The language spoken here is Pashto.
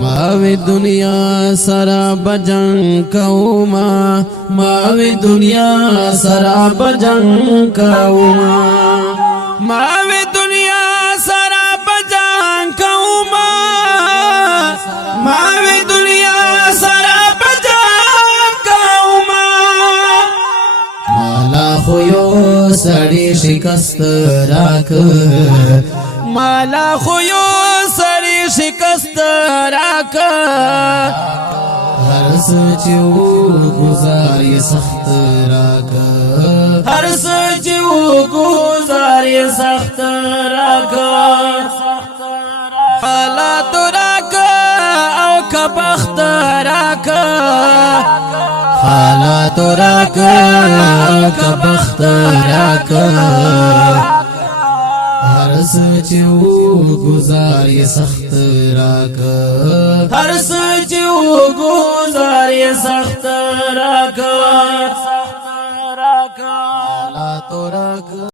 ماوی دنیا سرا بجنگ کوما ماوی دنیا سرا بجنگ کوما ماوی دنیا سرا بجنگ کوما ماوی دنیا سرا بجنگ کوما مالا خویو سڑی شکست راک مالا خویو سڑی شکست راک ہر سچو گزاری سخت راک ہر سچو گزاری سخت راک حالات راک او کبخت راک حالات راک او کبخت راک ہر سچو گزاری سخت راک ہر سچو گزاری سخت راک حالات راک